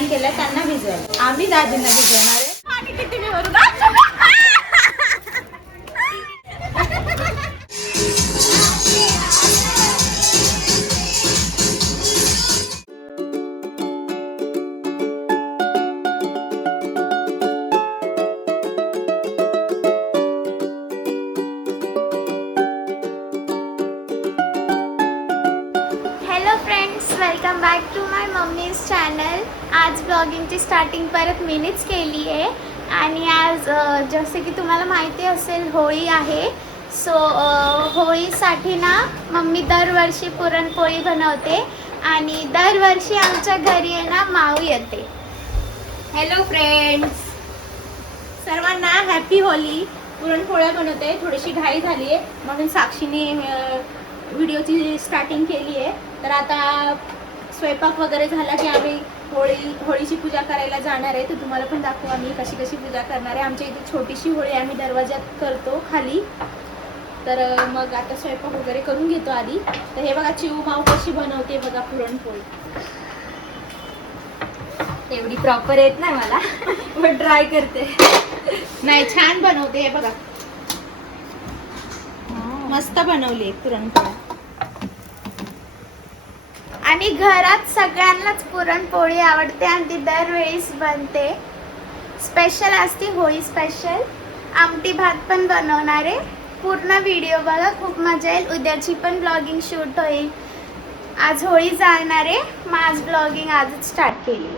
Plan केलाय त्यांना भिजवायला. आम्ही दाजींना भिजवणार आहे. Welcome back to my mummy's channel. आज ब्लॉगिंगची स्टार्टिंग परत मीच केली आहे आणि आज जसे की तुम्हाला माहिती असेल होळी आहे. सो होळीसाठी ना मम्मी दरवर्षी पुरणपोळी बनवते आणि दरवर्षी आमच्या घरी आहे ना माऊ येते. हॅलो फ्रेंड्स, सर्वांना हॅपी होली. पुरणपोळ्या बनवते. थोडीशी घाई झाली आहे म्हणून साक्षीने व्हिडिओची स्टार्टिंग केली आहे. तर आता स्वयंपाक वगैरे झाला की आम्ही होळीची पूजा करायला जाणार आहे. तर तुम्हाला पण दाखवू आम्ही कशी कशी पूजा करणार आहे. आमच्या इथे छोटीशी होळी आम्ही दरवाज्यात करतो खाली. तर मग आता स्वयंपाक वगैरे करून घेतो आधी. तर हे बघा चिऊ माऊ कशी बनवते बघा पुरणपोळी. एवढी प्रॉपर येत नाही मला, पण ट्राय करते. नाही छान बनवते. हे बघा मस्त बनवली पुरणपोळी. आणि घरात सगळ्यांनाच पुरणपोळी आवडते आणि ती दरवेळेस बनते. स्पेशल असते होळी स्पेशल. आमटी भात पण बनवणार आहे. पूर्ण व्हिडिओ बघा, खूप मजा येईल. उद्याची पण ब्लॉगिंग शूट होईल. आज होळी जाणार आहे मग आज ब्लॉगिंग आजच स्टार्ट केली.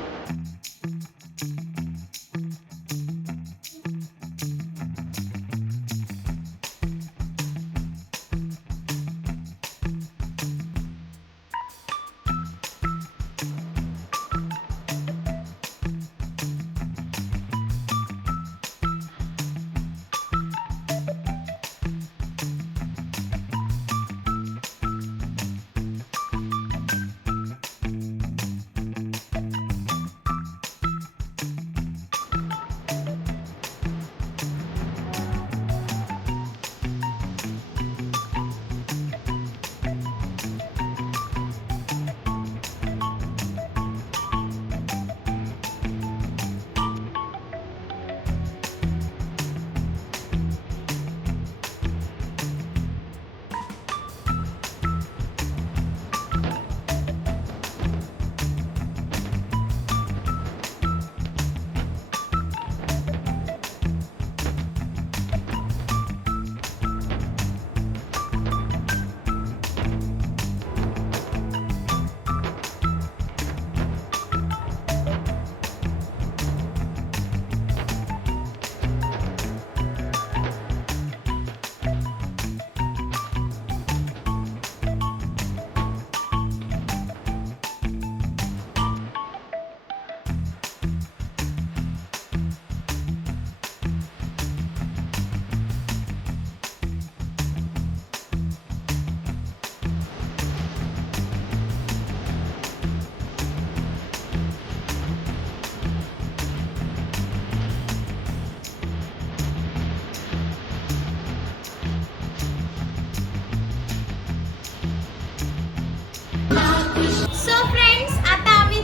सो फ्रेंड्स, आता मी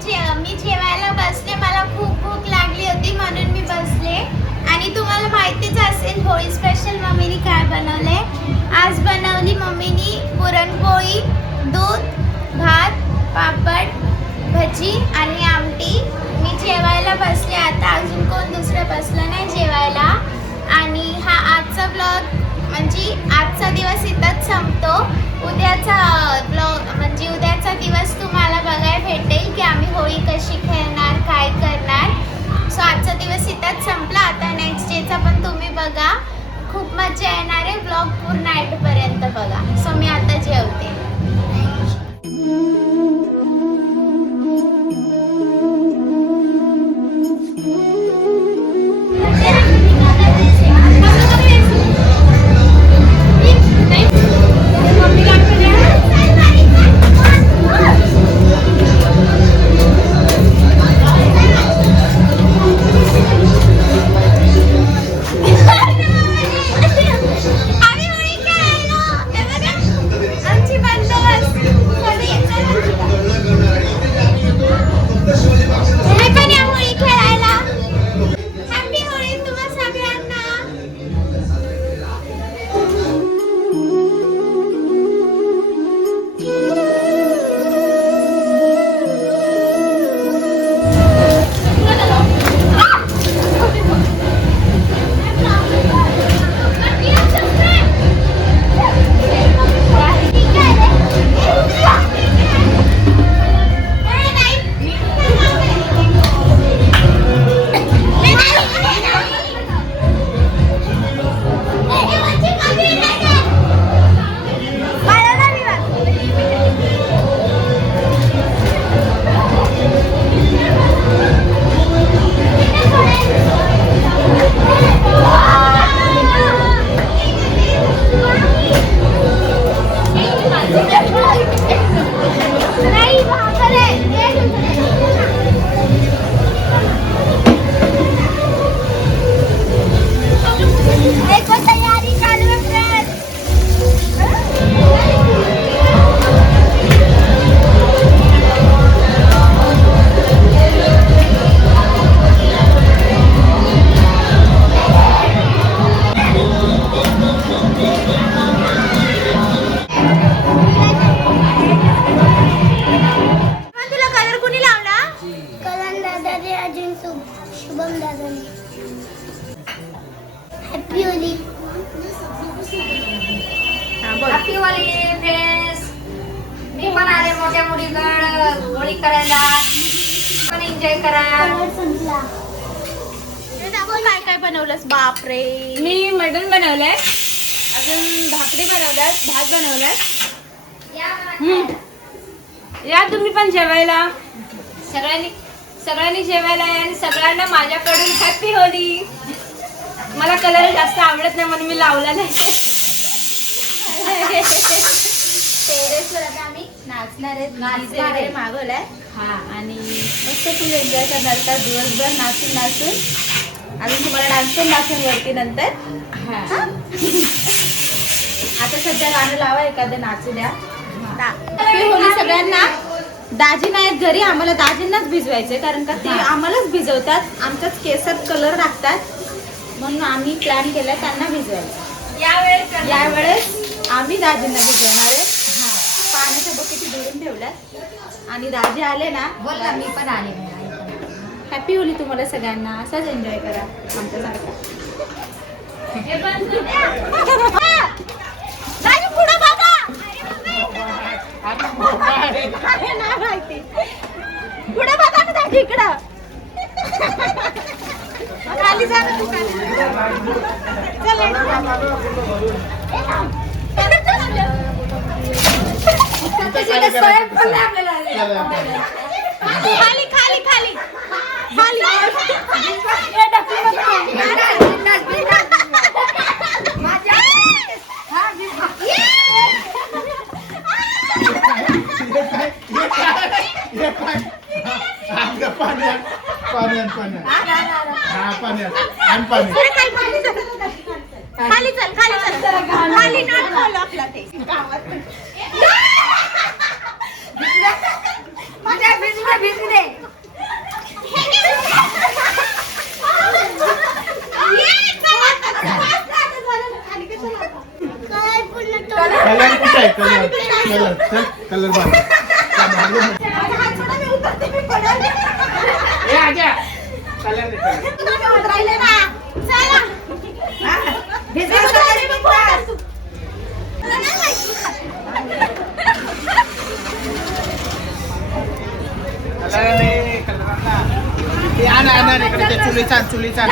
जेवायला बसले. मला खूप भूक लागली होती म्हणून मी बसले. आणि तुम्हाला माहितीच असेल होळी स्पेशल मम्मीने काय बनवले. आज बनवली मम्मीनी पुरणपोळी, दूध, भात, पापड, भजी आणि आमटी. मी जेवायला बसले. आता अजून कोण दुसरं बसलं नाही जेवायला. आणि हा आजचा ब्लॉग म्हणजे आजचा दिवस इथंच संपतो. उद्याचा ब्लॉग म्हणजे उद्याचा दिवस तुम्हाला बघायला भेटेल की आम्ही होळी कशी खेळणार, काय करणार. सो आजचा दिवस इथंच संपला. आता नेक्स्ट डेचा पण तुम्ही बघा. खूप मजा येणार आहे. ब्लॉग पूर्ण एंडपर्यंत बघा. सो मी आता जेवते. आम्ही होळी खेळायला हॅपी होली फ्रेंड्स. मी पण आले मोठ्या मुलीकडं होळी करायला. पण एन्जॉय करा. काय काय बनवलंस? बापरे. मी मटण बनवलंय, अजून भाकरी बनवल्यात, भात बनवलाय. या तुम्ही पण जेवायला. सगळ्यांनी जेवायला या आणि सगळ्यांना माझ्याकडून हॅपी होली. मला कलर जास्त आवडत नाही म्हणून मी लावला नाही. टेरेसवर आता आम्ही नाचणार आहेत. मागवलाय हा आणि मस्त फुल एन्जॉय करणार का दिवसभर नाचून नाचून. अजून तुम्हाला डान्स पण दाखवून वरती नंतर. हा. आता सध्या गाणं लावा एखादं नाचू द्या. हॅपी होली सगळ्यांना. दाजी नाहीत घरी, आम्हाला दाजींनाच भिजवायचे कारण का ते आम्हालाच भिजवतात. आमच्याच केसात कलर टाकतात म्हणून आम्ही प्लॅन केलाय त्यांना भिजवायचं. यावेळेस आम्ही दाजींना भिजवणार आहे. पाण्याच्या बकेटी भरून ठेवल्यात आणि दाजी आले ना बोला मी पण आले. हॅपी होली तुम्हाला सगळ्यांना. असाच एन्जॉय करा आमच्यासारखा. पुढं बघा. पुढे बघा ना दाजी इकडं. खाली जा ना तू. खाली खाली खाली खाली. खाली चल खाली चल. खाली आपला ते भिजले. कलर कुठे आहे? कलर कलर चुलीचा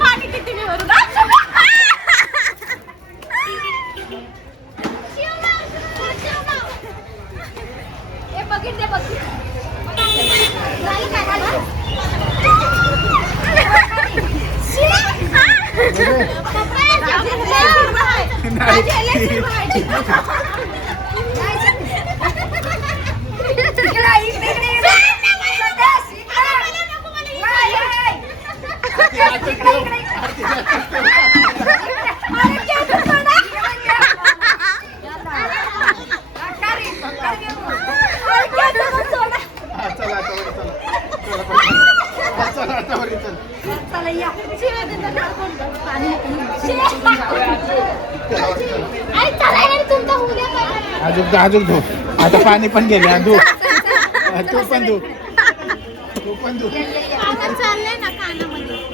पाणी किती मी भरू. बघितले बघितले. अजून धू. आता पाणी पण गेले. धू तू पण धू. चाललंय ना कानामध्ये.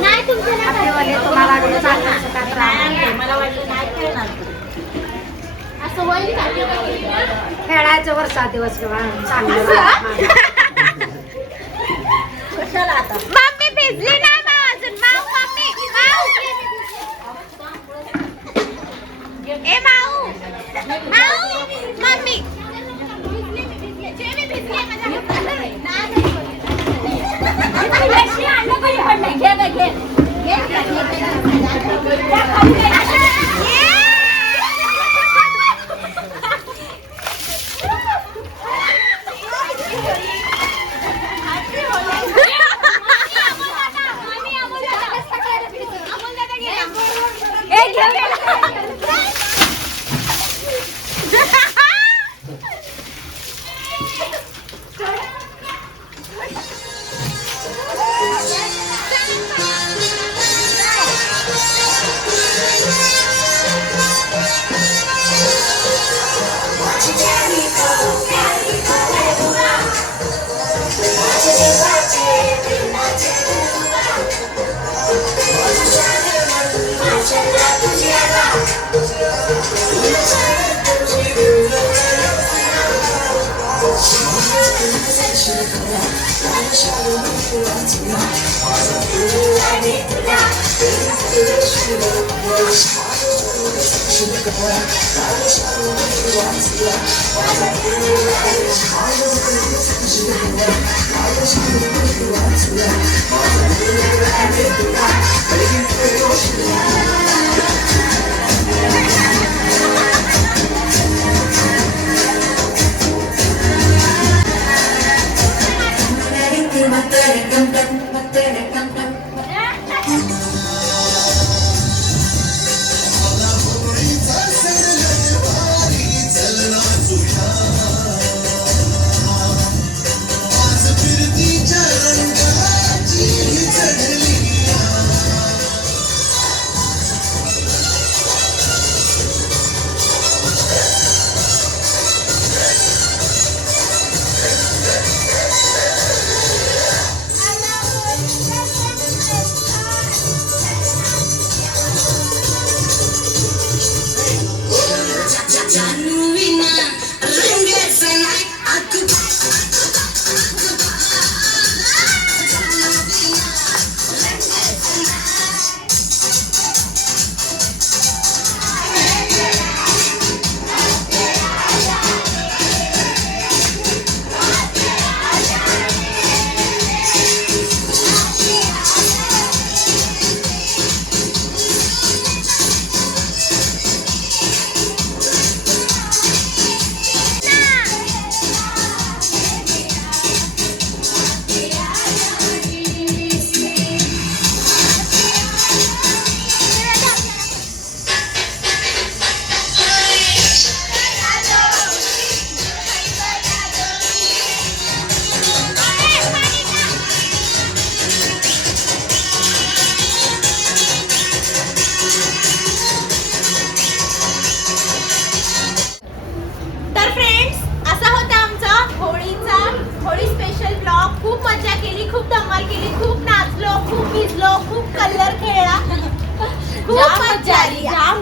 नाही तुमचं नाही मला वाटलं नाही खेळणार असं होईल का? खेळायचं वर 7 दिवस किंवा चांगलं कशाला आता मम्मी भिजली ना माऊ अजून माऊ मम्मी माऊ ए माऊ माऊ मम्मी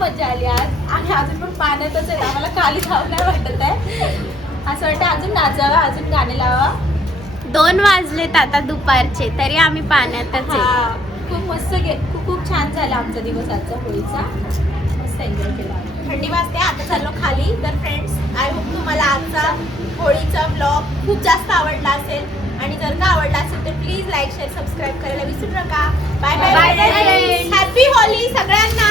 मजा आली आज. आम्ही अजून पण पाण्यातच आहे, आम्हाला खाली जावं नाही वाटत आहे. असं वाटतं अजून नाचावं, अजून गाणे लावा. 2 वाजलेत आता दुपारचे, तरी आम्ही पाण्यातच आहे. खूप मस्त खूप छान झाला आमचा दिवस आजचा होळीचा. मस्त एन्जॉय केला. थंडी वाजते, आता चाललो खाली. तर फ्रेंड्स, आय होप तुम्हाला आजचा होळीचा ब्लॉग खूप जास्त आवडला असेल. आणि जर का आवडला असेल तर प्लीज लाईक शेअर सबस्क्राईब करायला विसरू नका. Bye bye. हॅपी होळी सगळ्यांना.